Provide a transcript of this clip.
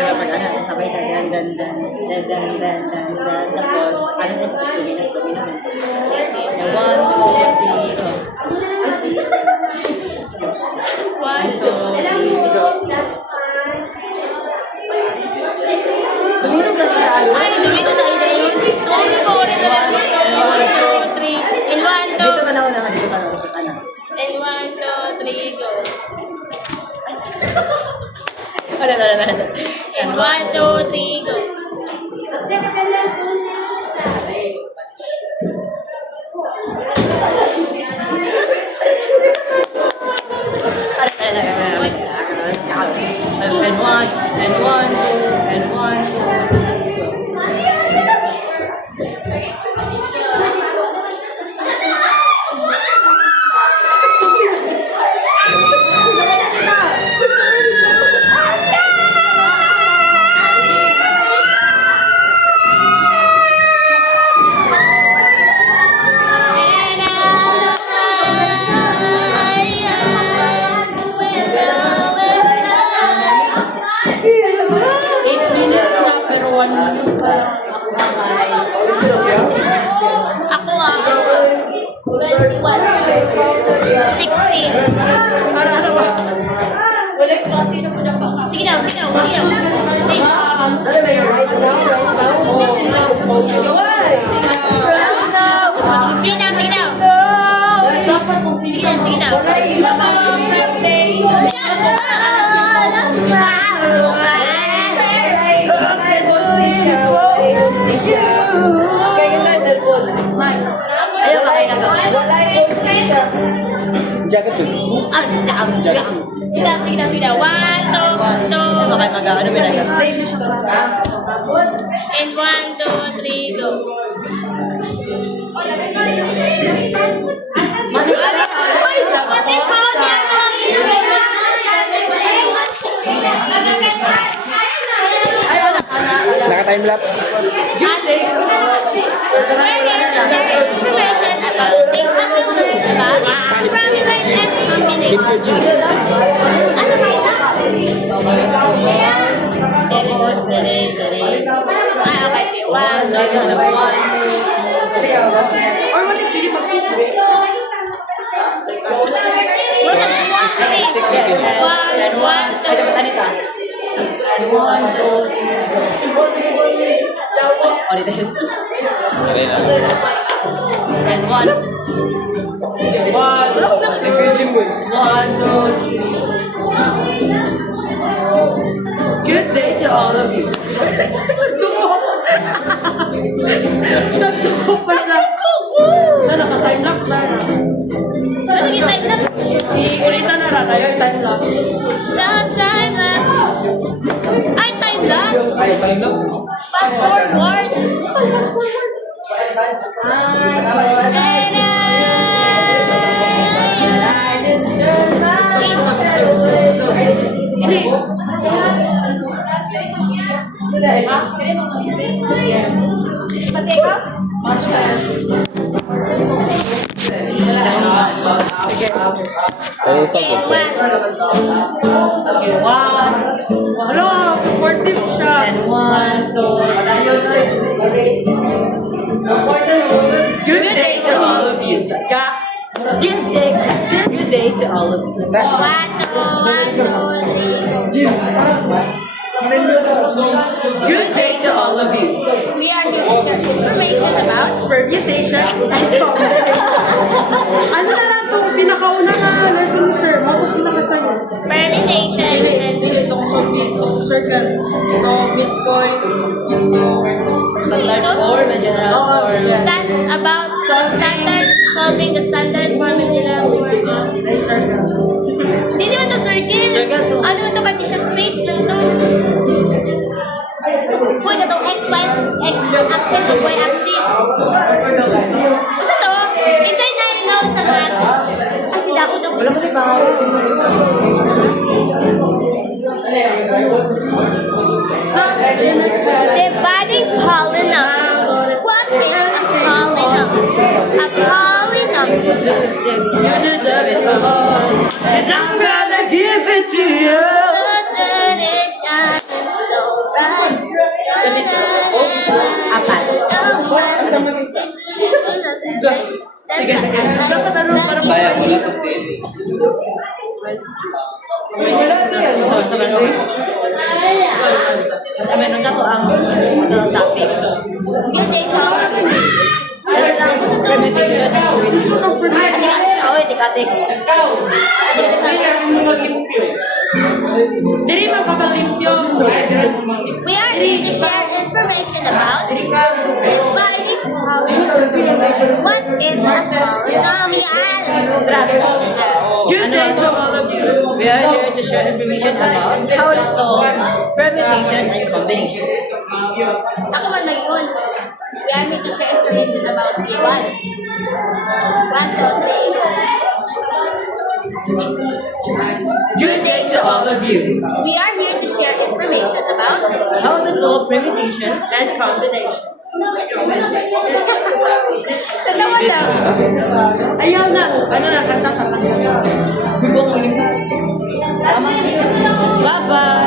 diba pag ano, sabay siya, dan, tapos, ano din, domino. And 1, 2, 3, go. Domino ka siya. Ay, domino tayo sa iyo. Sorry po, ulit na lang. 1, 2, 3. And 1, 2. Dito ka na. And 1, 2, 3, go. Wala. And 1, 2, 3, go. And one. Ako nga. 16. Sige daw. Ayaw ka kayo na gawin. Jacket to. Sige daw. 1, 2, 2. Ano kayo mag-ano mo na yun? And 1, 2, 3, go. Naka-timelapse. Information about things that you learn about parameters and combinations. Dere. Ay, okay. Sige, 1, 2, 3. Or what if hindi mag-push? And 1, 2, 3. Good day to all of you. Nagtuko pa siya. Naka-timelapse na. Ano yung time lapse? Ulitan na lang kayo, time lapse. Time lapse. Ay, time lapse. Fast forward. Tayo sa good po. Hello, supportive siya. And 1, 2, Good day to all of you. Good day to all of you. 1, 2, 3. Good day to all of you. We are here to share information about Permutation and combination. Ano na lang itong pinakauna na lesson, sir? Mga pinakasayo. permutation and Dili itong circle. Ito, midpoint. standard form and general form. about standard solving the standard formula for Ay, circle. Hindi naman to circle. Circle to. Ano ito? Partition space lang to. Uy, ito x axis o y axis. Basta to? Inside na yung notes sa math. Kasi dako to. Wala mo rin ba? Dividing polynomial. What is a polynomial? A polynomial. You deserve it all. And I'm gonna give to you. The sun is shining so bright. Apat. Sige, sige. Dapat ano, parang Saya wala sa scene. Sa Mandarin. Sa Mandarin ka to ang topic. Give thanks to our Permutation and combination. Oh, tikatik. Dili magpapalimpyo. We are here to share information about what is a polynomial. Good day to all of you. We are here to share information about how to solve permutation and combination. Ako man mag-yun. We are here to share information about C1. 1, 2, 3. Good day to all of you. We are here to share information about How to solve permutation And combination. Dalawa lang. Ayaw na. Ano na, kanta sa kanta. Bubong ulit. Bye-bye.